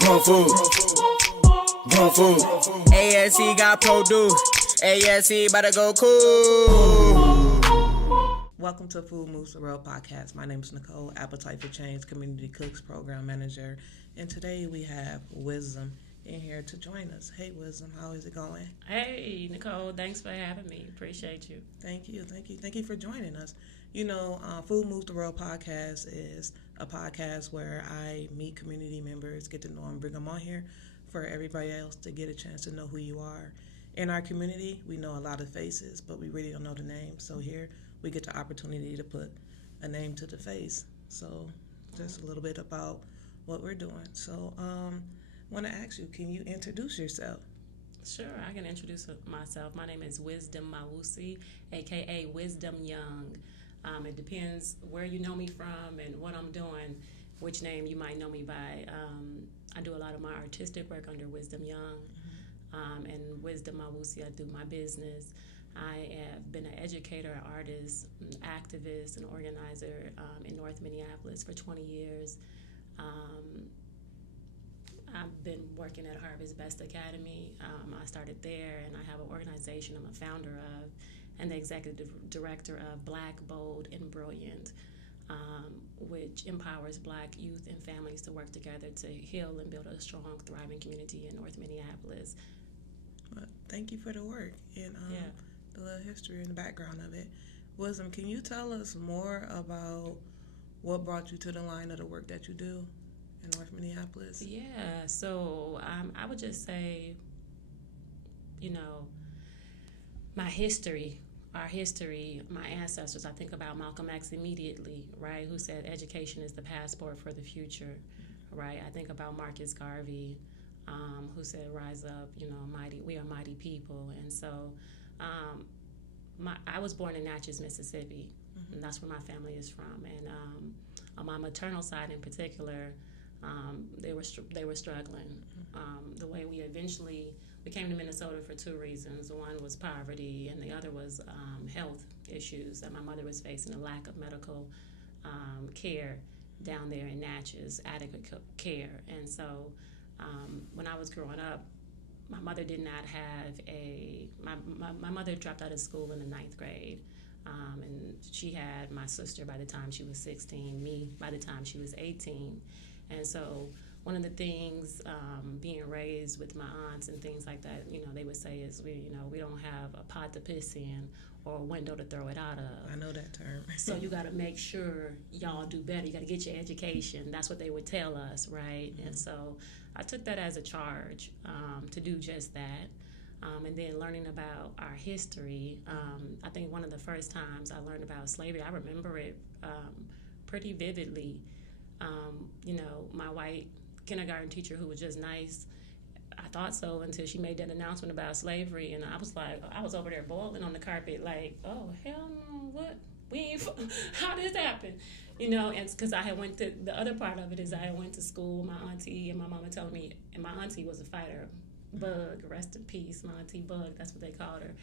Grown food. Grown food. ASC got produce. ASC about to go cool. Welcome to Food Moves the World podcast. My name is Nicole, Appetite for Change Community Cooks Program Manager. And today we have Wisdom in here to join us. Hey, Wisdom, how is it going? Hey, Nicole, thanks for having me. Appreciate you. Thank you. Thank you for joining us. You know, Food Moves the World podcast is a podcast where I meet community members, get to know them, bring them on here for everybody else to get a chance to know who you are. In our community, we know a lot of faces, but we really don't know the names. So here we get the opportunity to put a name to the face. So just a little bit about what we're doing. So I want to ask you, can you introduce yourself? Sure, I can introduce myself. My name is Wisdom Mawusi, a.k.a. Wisdom Young. It depends where you know me from and what I'm doing, which name you might know me by. I do a lot of my artistic work under Wisdom Young, and Wisdom Mawusi, I do my business. I have been an educator, an artist, an activist, an organizer in North Minneapolis for 20 years. I've been working at Harvest Best Academy. I started there, and I have an organization I'm a founder of and the executive director of BlackBold&Brillant, which empowers Black youth and families to work together to heal and build a strong, thriving community in North Minneapolis. Well, thank you for the work and the little history and the background of it. Wisdom, can you tell us more about what brought you to the line of the work that you do in North Minneapolis? Yeah, so I would just say, my history, our history, my ancestors, I think about Malcolm X immediately, right, who said education is the passport for the future, right? I think about Marcus Garvey, who said, rise up, we are mighty people. And so I was born in Natchez, Mississippi, and that's where my family is from. And on my maternal side in particular, they were struggling. The way we came to Minnesota for two reasons. One was poverty, and the other was health issues that my mother was facing, a lack of medical care down there in Natchez, adequate care. And so when I was growing up, my mother did not have my mother dropped out of school in the 9th grade. And she had my sister by the time she was 16, me by the time she was 18. And so one of the things, being raised with my aunts and things like that, they would say is we don't have a pot to piss in or a window to throw it out of. I know that term. So you got to make sure y'all do better. You got to get your education. That's what they would tell us, right? Mm-hmm. And so I took that as a charge to do just that. And then learning about our history, I think one of the first times I learned about slavery, I remember it pretty vividly. My white kindergarten teacher who was just nice, I thought so until she made that announcement about slavery, and I was over there boiling on the carpet like, oh, hell no, what? How did this happen? And because I had went to, the other part of it is I had went to school, my auntie and my mama told me, and my auntie was a fighter, Bug, rest in peace, my auntie Bug, that's what they called her.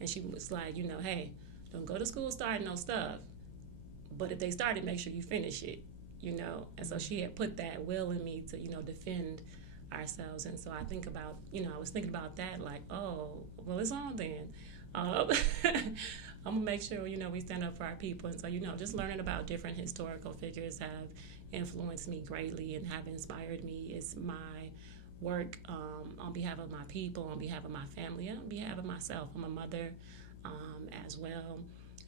And she was like, hey, don't go to school starting no stuff, but if they started, make sure you finish it. And so she had put that will in me to, defend ourselves. And so I think about, I was thinking about that like, oh, well, it's on then. I'm going to make sure, we stand up for our people. And so, just learning about different historical figures have influenced me greatly and have inspired me. It's my work on behalf of my people, on behalf of my family, and on behalf of myself. I'm a mother as well.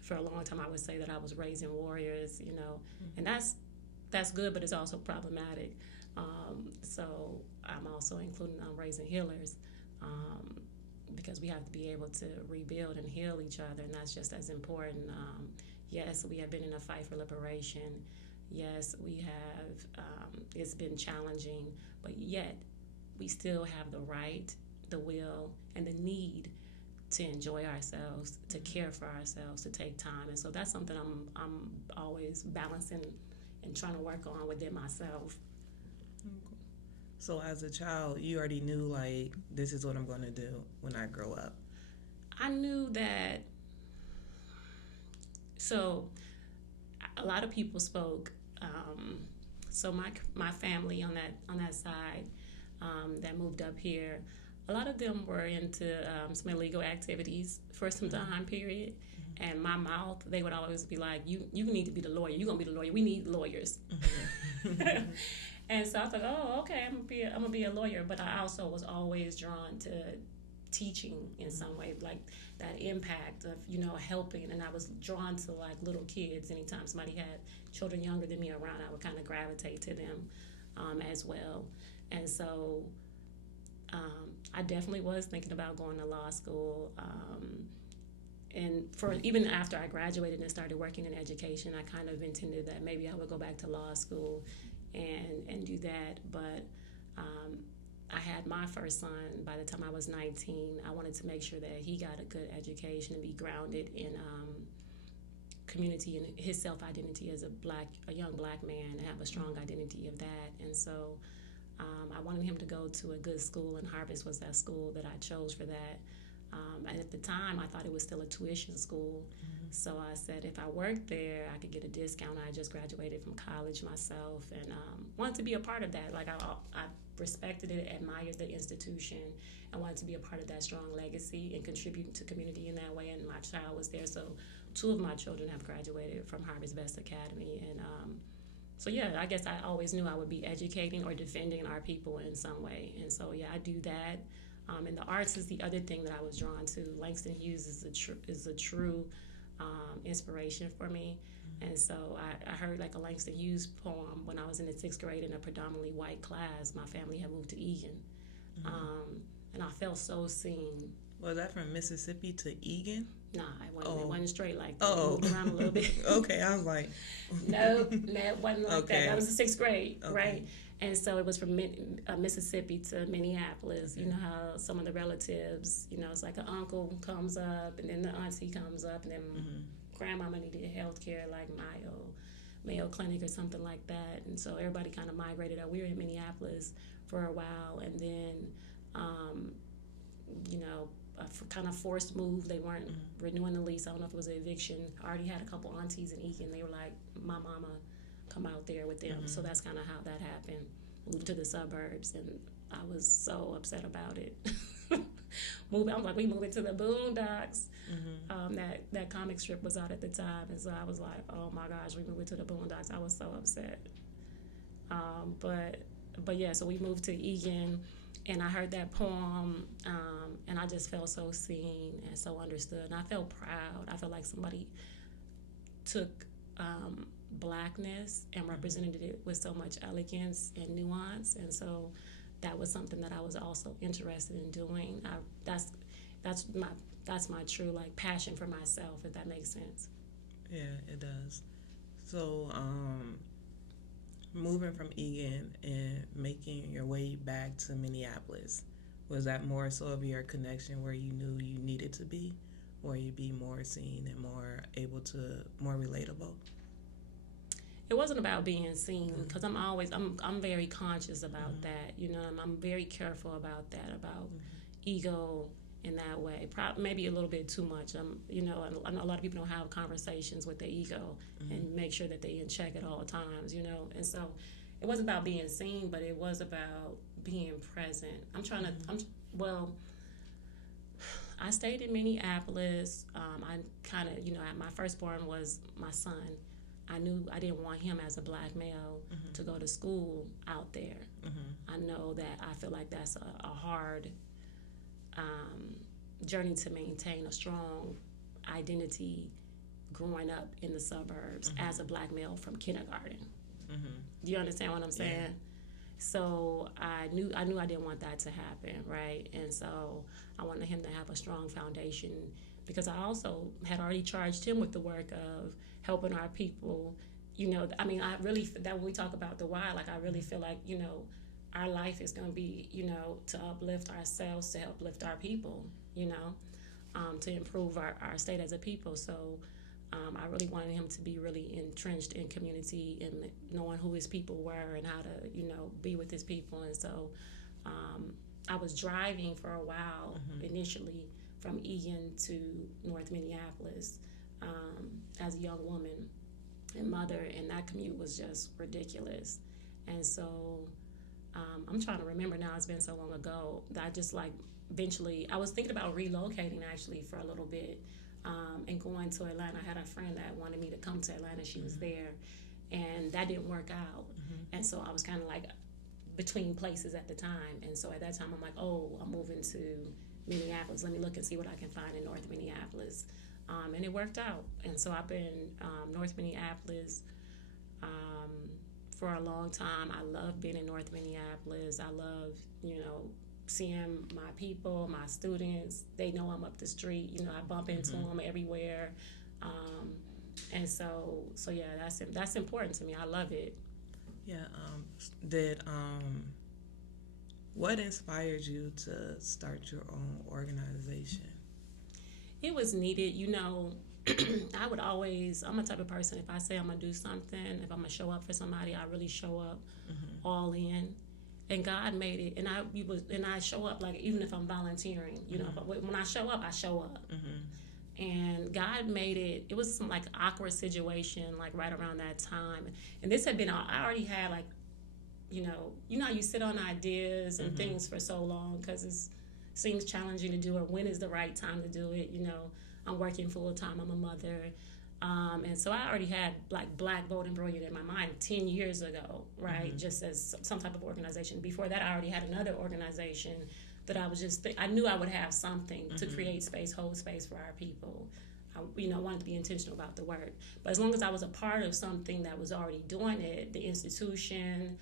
For a long time, I would say that I was raising warriors, and that's good, but it's also problematic. So I'm also including raising healers because we have to be able to rebuild and heal each other, and that's just as important. Yes, we have been in a fight for liberation. Yes, we have. It's been challenging, but yet we still have the right, the will, and the need to enjoy ourselves, to care for ourselves, to take time. And so that's something I'm always balancing and trying to work on within myself. So as a child, you already knew, like, this is what I'm going to do when I grow up. I knew that. So a lot of people spoke. So my family on that side, that moved up here. A lot of them were into some illegal activities for some time period. And my mouth, they would always be like, you need to be the lawyer. You're going to be the lawyer. We need lawyers. And so I was like, oh, okay, I'm gonna be a lawyer. But I also was always drawn to teaching in some way, like that impact of, helping. And I was drawn to like little kids. Anytime somebody had children younger than me around, I would kind of gravitate to them as well. And so I definitely was thinking about going to law school. And for even after I graduated and started working in education, I kind of intended that maybe I would go back to law school and do that. But I had my first son by the time I was 19. I wanted to make sure that he got a good education and be grounded in community and his self-identity as a young black man, and have a strong identity of that. And so I wanted him to go to a good school, and Harvest was that school that I chose for that. And at the time, I thought it was still a tuition school. So I said if I worked there, I could get a discount. I just graduated from college myself, and wanted to be a part of that. Like I respected it, admired the institution, and wanted to be a part of that strong legacy and contribute to community in that way. And my child was there. So 2 of my children have graduated from Harvest Best Academy. And so, yeah, I guess I always knew I would be educating or defending our people in some way. And so, yeah, I do that. And the arts is the other thing that I was drawn to. Langston Hughes is a true inspiration for me. And so I heard like a Langston Hughes poem when I was in the 6th grade in a predominantly white class. My family had moved to Egan. And I felt so seen. Was that from Mississippi to Egan? Nah, it wasn't straight like that. Oh. It moved around a little bit. Okay, I was like... No, that wasn't like Okay. that. That was the 6th grade, Okay. right? And so it was from Mississippi to Minneapolis. You know how some of the relatives, it's like an uncle comes up, and then the auntie comes up, and then grandmama needed health care, like Mayo Clinic or something like that. And so everybody kind of migrated up. We were in Minneapolis for a while, and then, a kind of forced move. They weren't renewing the lease. I don't know if it was an eviction. I already had a couple aunties in Egan. They were like, my mama, come out there with them. So that's kind of how that happened. Moved to the suburbs, and I was so upset about it. I was like, we moving to the Boondocks. That comic strip was out at the time, and so I was like, oh my gosh, we moving to the Boondocks. I was so upset. But yeah, so we moved to Egan, and I heard that poem, and I just felt so seen and so understood, and I felt proud. I felt like somebody took Blackness and represented it with so much elegance and nuance, and so that was something that I was also interested in doing. That's my true like passion for myself, if that makes sense. Yeah, it does. So, moving from Egan and making your way back to Minneapolis, was that more so of your connection where you knew you needed to be, or you be more seen and more relatable? It wasn't about being seen, because I'm very conscious about that. I'm very careful about that, about ego in that way. Maybe a little bit too much. I know a lot of people don't have conversations with their ego and make sure that they're in check at all times. And so it wasn't about being seen, but it was about being present. I stayed in Minneapolis. I kind of, my firstborn was my son. I knew I didn't want him as a black male to go to school out there. I know that I feel like that's a hard journey to maintain a strong identity growing up in the suburbs as a black male from kindergarten. Do you understand what I'm saying? Yeah. So I knew I didn't want that to happen, right? And so I wanted him to have a strong foundation, because I also had already charged him with the work of helping our people. I really, that when we talk about the why, like I really feel like, our life is going to be, to uplift ourselves, to uplift our people, to improve our state as a people. So I really wanted him to be really entrenched in community and knowing who his people were and how to, be with his people. And so I was driving for a while initially from Egan to North Minneapolis as a young woman and mother, and that commute was just ridiculous. And so I'm trying to remember now. It's been so long ago that I just like eventually. I was thinking about relocating actually for a little bit and going to Atlanta. I had a friend that wanted me to come to Atlanta. She was there, and that didn't work out. And so I was kind of like between places at the time. And so at that time, I'm like, oh, I'm moving to Minneapolis. Let me look and see what I can find in North Minneapolis. And it worked out. And so I've been North Minneapolis for a long time. I love being in North Minneapolis. I love, seeing my people, my students. They know I'm up the street. I bump into them everywhere. And so yeah, that's important to me. I love it. Yeah. What inspired you to start your own organization? It was needed. I'm a type of person, if I say I'm going to do something, if I'm going to show up for somebody, I really show up all in. And God made it. And I show up, like, even if I'm volunteering, but when I show up, I show up. And God made it. It was some, like, awkward situation, like, right around that time. And this had been, I already had, like, how you sit on ideas and things for so long because it seems challenging to do, or when is the right time to do it. I'm working full time. I'm a mother. And so I already had like BlackBold&Brillant in my mind 10 years ago, right? Just as some type of organization. Before that, I already had another organization that I was I knew I would have something to create space, hold space for our people. I wanted to be intentional about the work. But as long as I was a part of something that was already doing it, the institution,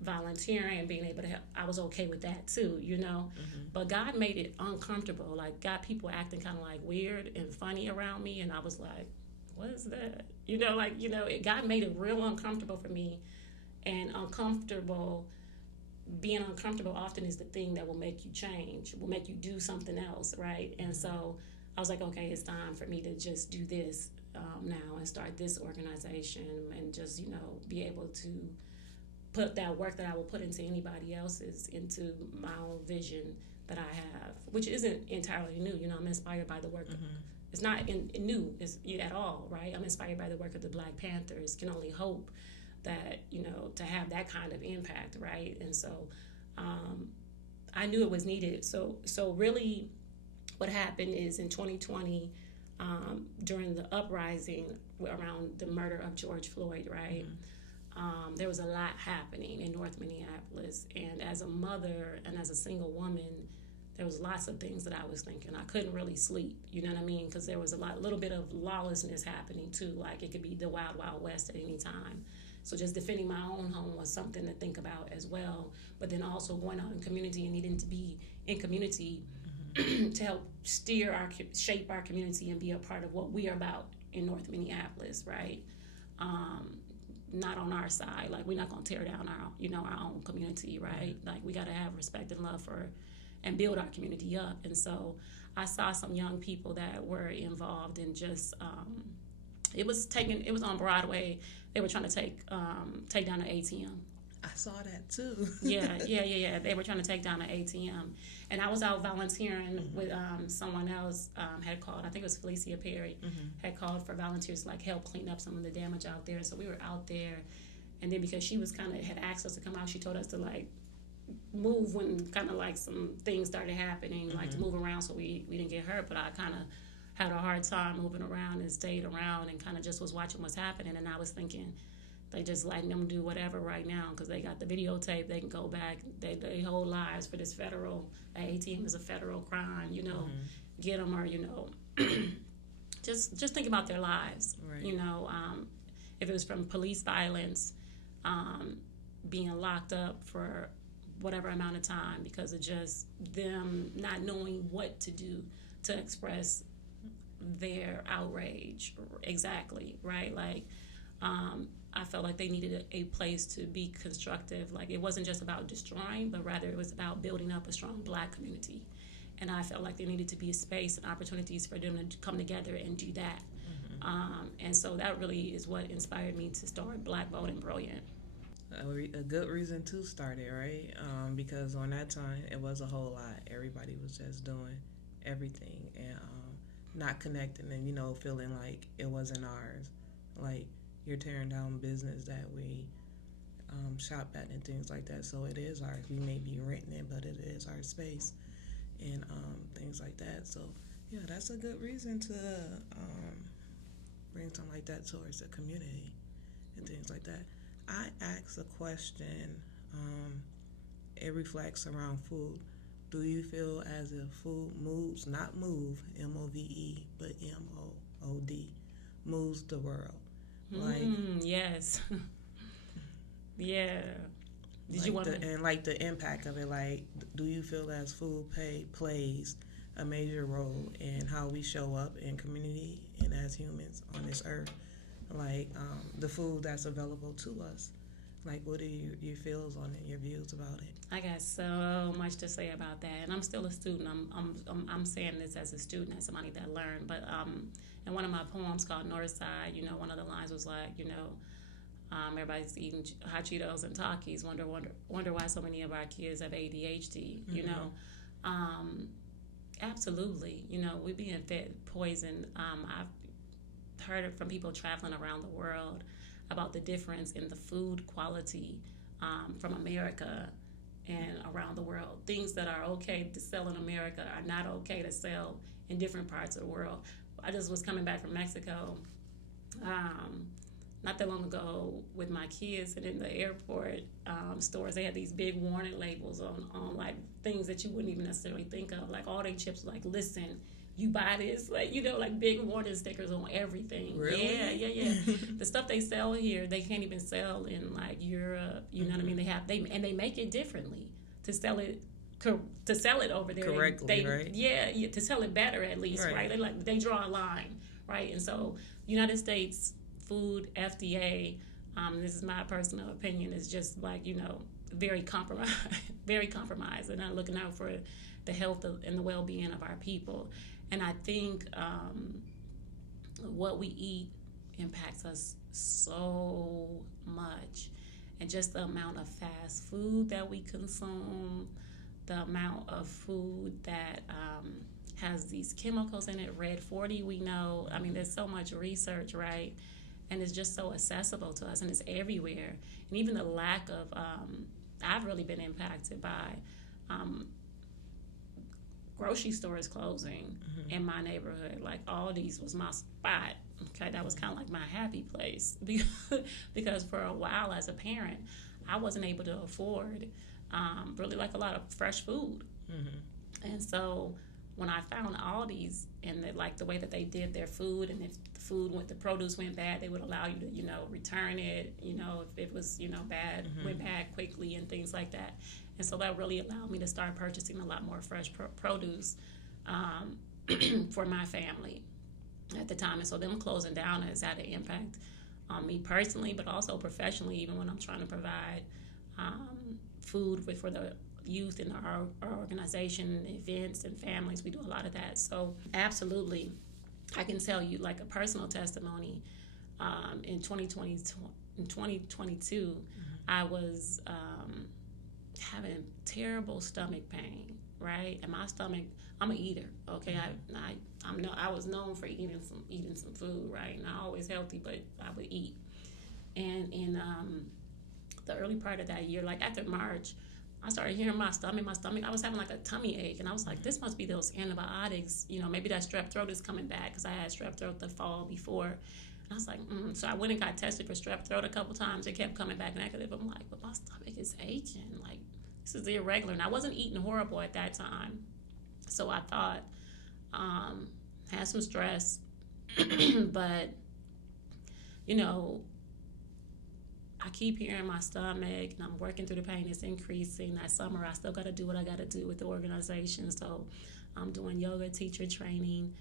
volunteering and being able to help, I was okay with that too, But God made it uncomfortable. Like, got people acting kind of like weird and funny around me, and I was like, what is that? God made it real uncomfortable for me. And being uncomfortable often is the thing that will make you change, will make you do something else, right? And so I was like, okay, it's time for me to just do this now and start this organization and just, be able to put that work that I will put into anybody else's into my own vision that I have, which isn't entirely new. I'm inspired by the work. It's not new at all, right? I'm inspired by the work of the Black Panthers. Can only hope that, to have that kind of impact, right? And so I knew it was needed. So really what happened is in 2020, during the uprising around the murder of George Floyd, right? There was a lot happening in North Minneapolis, and as a mother and as a single woman, there was lots of things that I was thinking. I couldn't really sleep, you know what I mean? Because there was a little bit of lawlessness happening too. Like, it could be the wild, wild west at any time. So just defending my own home was something to think about as well. But then also going out in community and needing to be in community to help shape our community and be a part of what we are about in North Minneapolis, right? Not on our side. Like, we're not going to tear down our own community, right? Like, we got to have respect and love for and build our community up. And so I saw some young people that were involved in just it was on Broadway. They were trying to take down an ATM. I saw that too. Yeah. They were trying to take down an ATM. And I was out volunteering with someone else had called. I think it was Felicia Perry had called for volunteers to like help clean up some of the damage out there. So we were out there. And then because she was had asked us to come out, she told us to like move when kind of like some things started happening, like to move around so we didn't get hurt. But I kind of had a hard time moving around and stayed around and kind of just was watching what's happening. And I was thinking, they just letting them do whatever right now because they got the videotape. They can go back. They whole lives for this ATM is a federal crime, get them or, just think about their lives, right. If it was from police violence, being locked up for whatever amount of time because of just them not knowing what to do to express their outrage exactly, right? Like, I felt like they needed a place to be constructive. Like, it wasn't just about destroying, but rather it was about building up a strong Black community. And I felt like there needed to be a space and opportunities for them to come together and do that. And so that really is what inspired me to start BlackBold&Brillant. A good reason to start it, right? Because on that time, it was a whole lot. Everybody was just doing everything and not connecting and, feeling like it wasn't ours. Like, you're tearing down business that we shop at and things like that. So it is ours. We may be renting it, but it is our space and things like that. So yeah, that's a good reason to bring something like that towards the community and things like that. I asked a question. It reflects around food. Do you feel as if food moves, not move, M-O-V-E, but M-O-O-D, moves the world? Like, yes. Yeah. Did like you want to? and like the impact of it? Like, do you feel as food plays a major role in how we show up in community and as humans on this earth? Like the food that's available to us. Like, what are your feels on it, your views about it? I got so much to say about that, and I'm still a student. I'm saying this as a student, as somebody that learned. But in one of my poems called Northside, one of the lines was like, everybody's eating hot Cheetos and Takis. Wonder why so many of our kids have ADHD. Absolutely. We're being fed poison. I've heard it from people traveling around the world about the difference in the food quality from America and around the world. Things that are okay to sell in America are not okay to sell in different parts of the world. I just was coming back from Mexico not that long ago with my kids, and in the airport stores, they had these big warning labels on like things that you wouldn't even necessarily think of. Like all their chips, like, listen, you buy this, like, like big warning stickers on everything. Really? Yeah. The stuff they sell here, they can't even sell in like Europe. You know what I mean? They make it differently to sell it over there correctly, right? Yeah, to sell it better at least, right? They draw a line, right? And so United States Food, FDA, this is my personal opinion, is just like, very compromised and not looking out for the health and the well-being of our people. And I think what we eat impacts us so much. And just the amount of fast food that we consume, the amount of food that has these chemicals in it, Red 40, we know. I mean, there's so much research, right? And it's just so accessible to us, and it's everywhere. And even the lack of, I've really been impacted by grocery stores closing in my neighborhood. Like Aldi's was my spot. Okay, that was kind of like my happy place because for a while as a parent, I wasn't able to afford really like a lot of fresh food. And so when I found Aldi's and the way that they did their food, and if the produce went bad, they would allow you to return it. If it was bad, went bad quickly and things like that. And so that really allowed me to start purchasing a lot more fresh produce for my family at the time. And so them closing down has had an impact on me personally, but also professionally. Even when I'm trying to provide food for the youth in our organization, events and families, we do a lot of that. So absolutely, I can tell you like a personal testimony. In 2022, I was having terrible stomach pain, right? And my stomach, I'm an eater, okay? I was known for eating some food, right? Not always healthy, but I would eat. And in the early part of that year, like after March, I started hearing my stomach. I was having like a tummy ache, and I was like, this must be those antibiotics. Maybe that strep throat is coming back, because I had strep throat the fall before. And I was like, So I went and got tested for strep throat a couple times. It kept coming back negative. I'm like, but my stomach is aching. Like, this is irregular. And I wasn't eating horrible at that time. So I thought, had some stress, but, I keep hearing my stomach, and I'm working through the pain. It's increasing. That summer, I still got to do what I got to do with the organization. So I'm doing yoga teacher training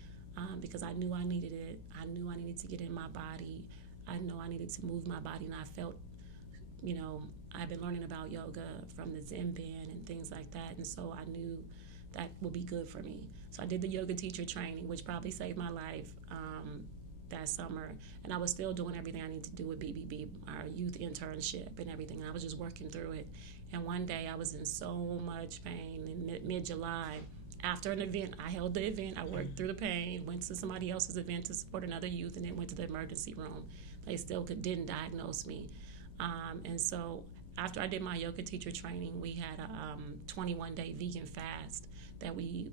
because I knew I needed it. I knew I needed to get in my body. I know I needed to move my body, and I felt, I've been learning about yoga from the Zen band and things like that, and so I knew that would be good for me. So I did the yoga teacher training, which probably saved my life that summer, and I was still doing everything I needed to do with BBB, our youth internship and everything, and I was just working through it. And one day I was in so much pain in mid-July. After an event, I held the event, I worked through the pain, went to somebody else's event to support another youth, and then went to the emergency room. They still didn't diagnose me. And so after I did my yoga teacher training, we had a 21-day vegan fast that we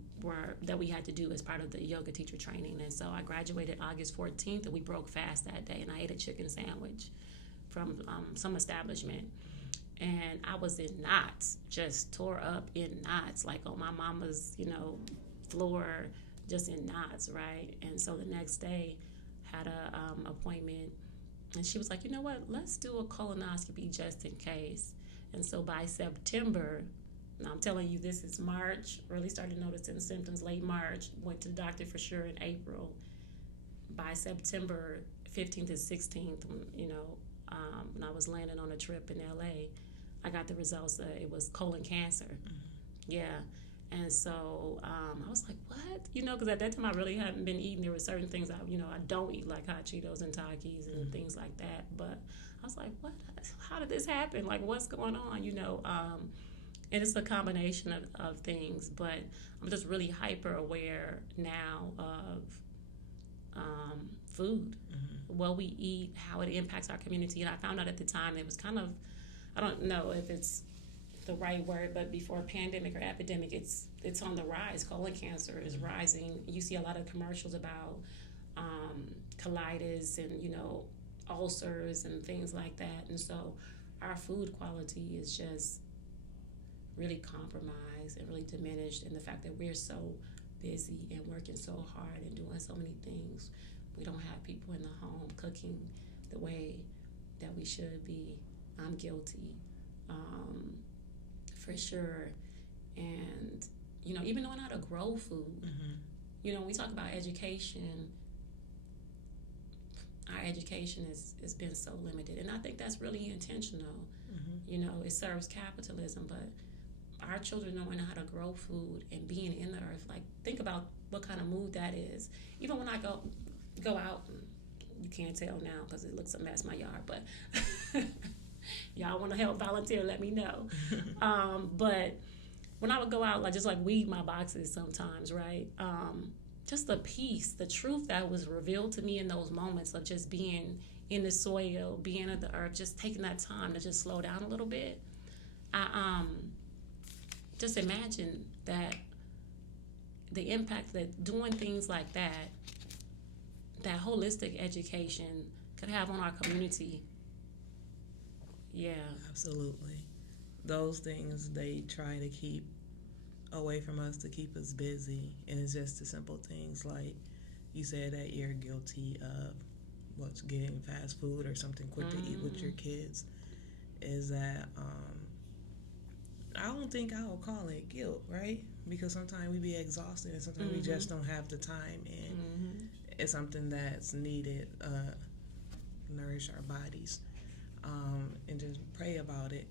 had to do as part of the yoga teacher training. And so I graduated August 14th, and we broke fast that day, and I ate a chicken sandwich from some establishment. And I was in knots, just tore up in knots, like on my mama's, floor, just in knots, right? And so the next day, had a appointment, and she was like, you know what, let's do a colonoscopy just in case. And so by September, now I'm telling you, this is March, really started noticing symptoms late March, went to the doctor for sure in April. By September 15th and 16th, when I was landing on a trip in LA, I got the results that it was colon cancer. Mm-hmm. Yeah. And so I was like, what? Because at that time I really hadn't been eating. There were certain things I don't eat, like hot Cheetos and Takis and mm-hmm. things like that. But I was like, what? How did this happen? Like, what's going on? And it's a combination of things. But I'm just really hyper aware now of food, mm-hmm. what we eat, how it impacts our community. And I found out at the time it was kind of, I don't know if it's the right word, but before a pandemic or epidemic, it's on the rise. Colon cancer is rising. You see a lot of commercials about colitis and ulcers and things like that. And so our food quality is just really compromised and really diminished. And the fact that we're so busy and working so hard and doing so many things, we don't have people in the home cooking the way that we should be. I'm guilty. For sure. And, even knowing how to grow food, mm-hmm. When we talk about education, our education has been so limited. And I think that's really intentional. Mm-hmm. It serves capitalism, but our children knowing how to grow food and being in the earth, like, think about what kind of mood that is. Even when I go out, you can't tell now because it looks a mess, my yard, but... Y'all want to help volunteer, let me know. But when I would go out, just weed my boxes sometimes, right? Just the peace, the truth that was revealed to me in those moments of just being in the soil, being at the earth, just taking that time to just slow down a little bit. I just imagine that the impact that doing things like that holistic education could have on our community. Yeah. Absolutely. Those things they try to keep away from us to keep us busy. And it's just the simple things like you said that you're guilty of getting fast food or something quick to eat with your kids. Is that I don't think I would call it guilt, right? Because sometimes we be exhausted and sometimes we just don't have the time, and it's something that's needed, nourish our bodies. And just pray about it.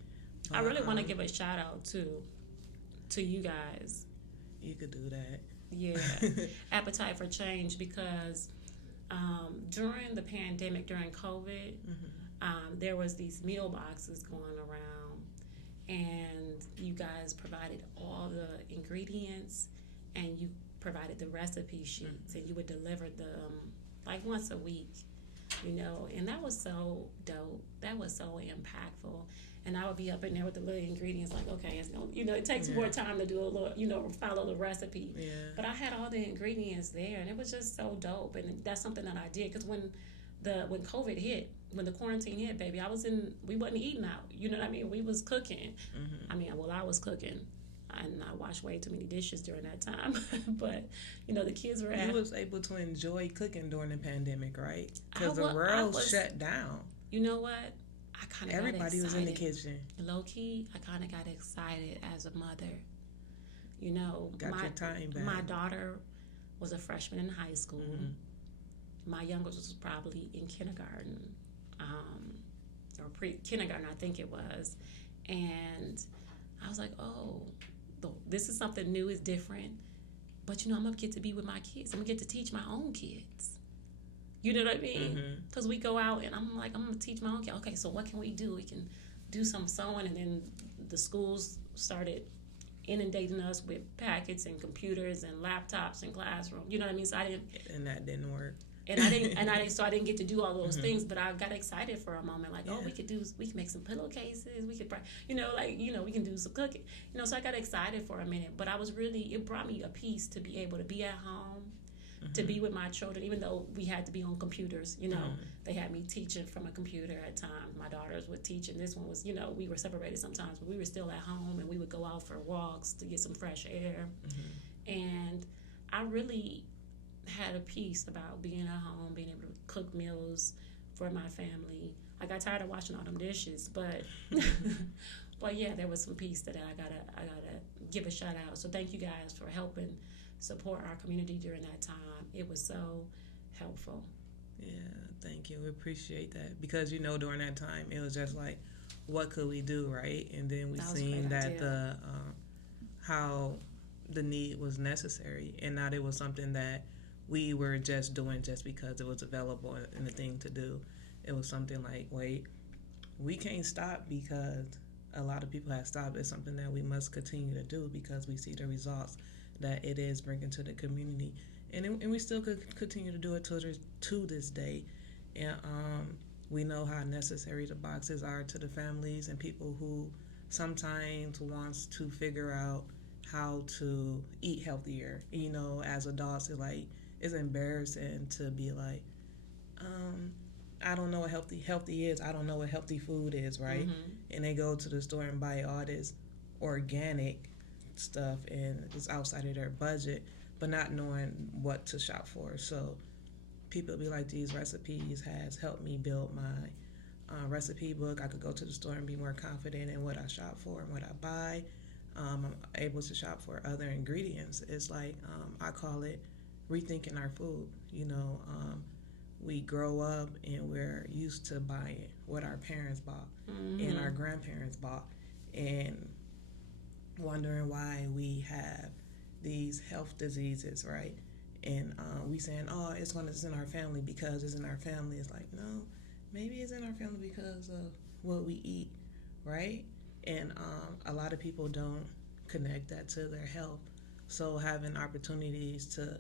I really want to give a shout out to you guys. You could do that. Yeah. Appetite for Change, because during the pandemic, during COVID, there was these meal boxes going around, and you guys provided all the ingredients, and you provided the recipe sheets, and you would deliver them once a week. And that was so dope. That was so impactful. And I would be up in there with the little ingredients, okay, it's gonna, it takes more time to do a little, follow the recipe. Yeah. But I had all the ingredients there, and it was just so dope. And that's something that I did, because when COVID hit, when the quarantine hit, baby, we wasn't eating out. You know what I mean? We was cooking. Mm-hmm. I was cooking. And I washed way too many dishes during that time. But, the kids were You was able to enjoy cooking during the pandemic, right? Because the world shut down. You know what? I kind of Everybody was in the kitchen. Low-key, I kind of got excited as a mother. Got your time back. My daughter was a freshman in high school. Mm-hmm. My youngest was probably in kindergarten. Or pre-kindergarten, I think it was. And I was like, oh, this is something new, it's different. But, I'm going to get to be with my kids. I'm going to get to teach my own kids. You know what I mean? Because we go out and I'm like, I'm going to teach my own kids. Okay, so what can we do? We can do some sewing. And then the schools started inundating us with packets and computers and laptops and classrooms. You know what I mean? So I didn't. And that didn't work. And so I didn't get to do all those things, but I got excited for a moment, like, oh, we can make some pillowcases, we could, we can do some cooking, so I got excited for a minute, but it brought me a peace to be able to be at home, to be with my children, even though we had to be on computers, they had me teaching from a computer at times. My daughters would teach, and this one was, we were separated sometimes, but we were still at home, and we would go out for walks to get some fresh air. And I really had a peace about being at home, being able to cook meals for my family. I got tired of washing all them dishes, but but yeah, there was some peace that I gotta give a shout out. So thank you guys for helping support our community during that time. It was so helpful. Yeah, thank you. We appreciate that, because during that time it was just like, what could we do, right? And then we seen that the how the need was necessary, and not it was something that we were just doing just because it was available and the thing to do. It was something like, wait, we can't stop because a lot of people have stopped. It's something that we must continue to do because we see the results that it is bringing to the community. And we still could continue to do it to this day. And we know how necessary the boxes are to the families and people who sometimes wants to figure out how to eat healthier. As adults, it's embarrassing to be like, I don't know what healthy is. I don't know what healthy food is, right? And they go to the store and buy all this organic stuff, and it's outside of their budget, but not knowing what to shop for. So people be like, these recipes has helped me build my recipe book. I could go to the store and be more confident in what I shop for and what I buy. I'm able to shop for other ingredients. It's like, I call it rethinking our food. We grow up and we're used to buying what our parents bought and our grandparents bought, and wondering why we have these health diseases, right? And we saying, oh, it's in our family because it's in our family. It's like, no, maybe it's in our family because of what we eat, right? And a lot of people don't connect that to their health. So having opportunities to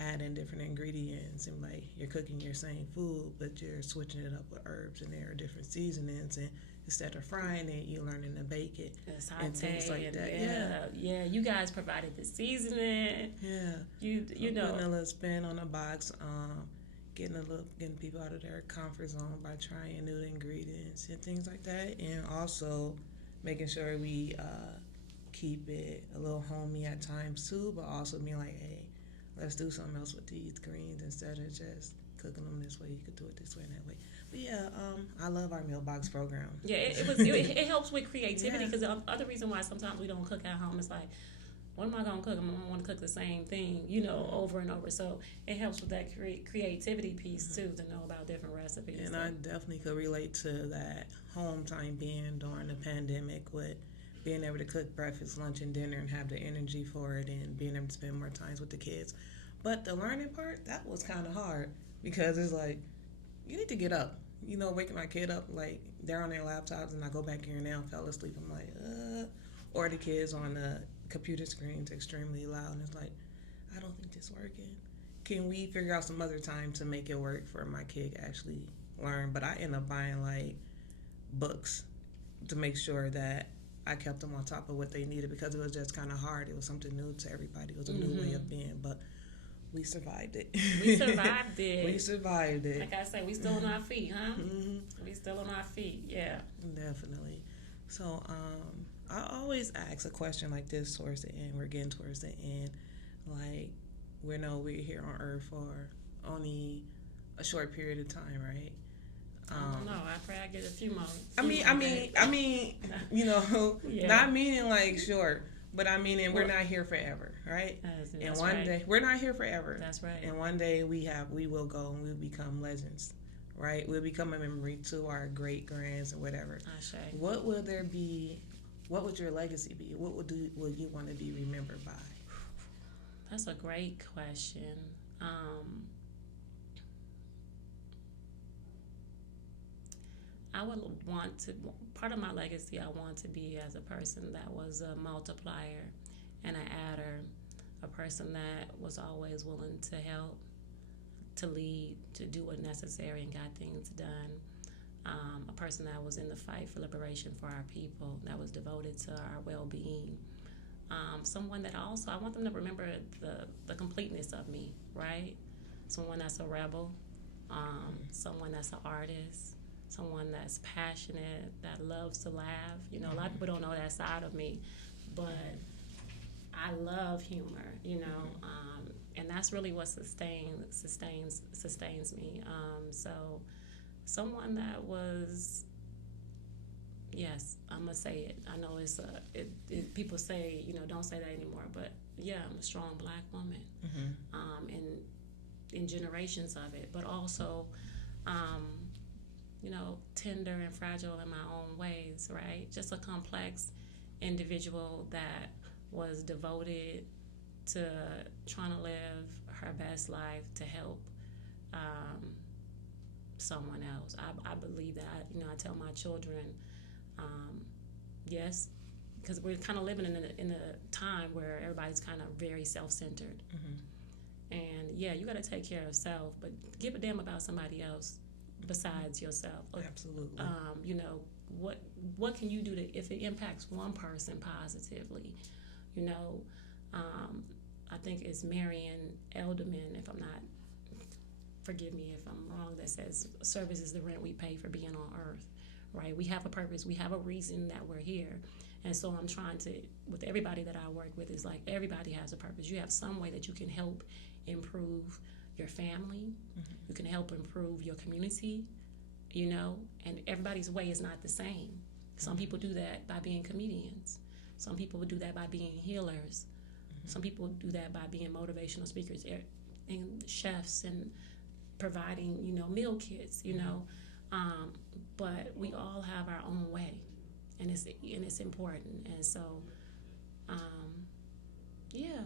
add in different ingredients, and like you're cooking your same food, but you're switching it up with herbs, and there are different seasonings, and instead of frying it, you're learning to bake it and things like that. Yeah. You guys provided the seasoning. Yeah. You know, putting a little spin on a box, getting people out of their comfort zone by trying new ingredients and things like that, and also making sure we keep it a little homey at times too, but also being like, hey, let's do something else with these greens instead of just cooking them this way. You could do it this way and that way. But yeah, I love our meal box program. Yeah, it helps with creativity, because the other reason why sometimes we don't cook at home is like, what am I going to cook? I'm going to want to cook the same thing, over and over. So it helps with that creativity piece too, to know about different recipes. And I definitely could relate to that home time being during the pandemic, with being able to cook breakfast, lunch, and dinner and have the energy for it, and being able to spend more time with the kids. But the learning part, that was kind of hard, because it's like, you need to get up. Waking my kid up, like, they're on their laptops, and I go back here now, fell asleep. I'm like, or the kids on the computer screen's extremely loud, and it's like, I don't think this is working. Can we figure out some other time to make it work for my kid to actually learn? But I end up buying, like, books to make sure that I kept them on top of what they needed, because it was just kind of hard. It was something new to everybody. It was a new way of being, but we survived it. We survived it. We survived it. Like I said, we still on our feet, huh? We still on our feet, yeah. Definitely. So I always ask a question like this towards the end. We're getting towards the end. Like, we're here on Earth for only a short period of time, right? I don't know. I pray I get a few more. Yeah. Not meaning like short, but I mean, and we're not here forever, right? And one day we're not here forever. That's right. And one day we will go and we'll become legends, right? We'll become a memory to our great grands or whatever. What will there be? What would your legacy be? What would you want to be remembered by? That's a great question. I would want to, part of my legacy, I want to be as a person that was a multiplier and an adder, a person that was always willing to help, to lead, to do what's necessary and got things done. A person that was in the fight for liberation for our people, that was devoted to our well-being. Someone that also, I want them to remember the completeness of me, right? Someone that's a rebel, someone that's an artist, someone that's passionate, that loves to laugh. You know, a lot of people don't know that side of me, but I love humor, you know, and that's really what sustains me. So someone that was, yes, I'm gonna say it. I know people say, you know, don't say that anymore, but yeah, I'm a strong Black woman, and in generations of it, but also, you know, tender and fragile in my own ways, right? Just a complex individual that was devoted to trying to live her best life to help someone else. I believe that. You know, I tell my children, yes, because we're kind of living in a time where everybody's kind of very self-centered. And yeah, you got to take care of self, but give a damn about somebody else besides yourself. Absolutely. You know, what can you do if it impacts one person positively? You know, I think it's Marian Elderman, if I'm not, forgive me if I'm wrong, that says service is the rent we pay for being on earth, right? We have a purpose. We have a reason that we're here. And so I'm trying to, with everybody that I work with, is like everybody has a purpose. You have some way that you can help improve your family. You can help improve your community, you know, and everybody's way is not the same. Some people do that by being comedians. Some people would do that by being healers. Some people do that by being motivational speakers and chefs and providing, you know, meal kits, you know. But we all have our own way, and it's important. And so, yeah,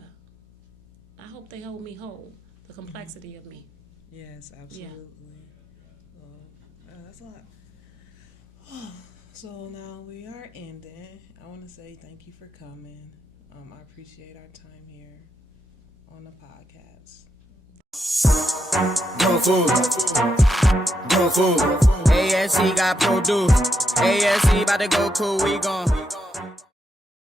I hope they hold me whole, the complexity of me. Yes, absolutely. Yeah. That's a lot. So now we are ending. I want to say thank you for coming. I appreciate our time here on the podcast. Doing food. ASC got produce. ASC about to go cool. We gon'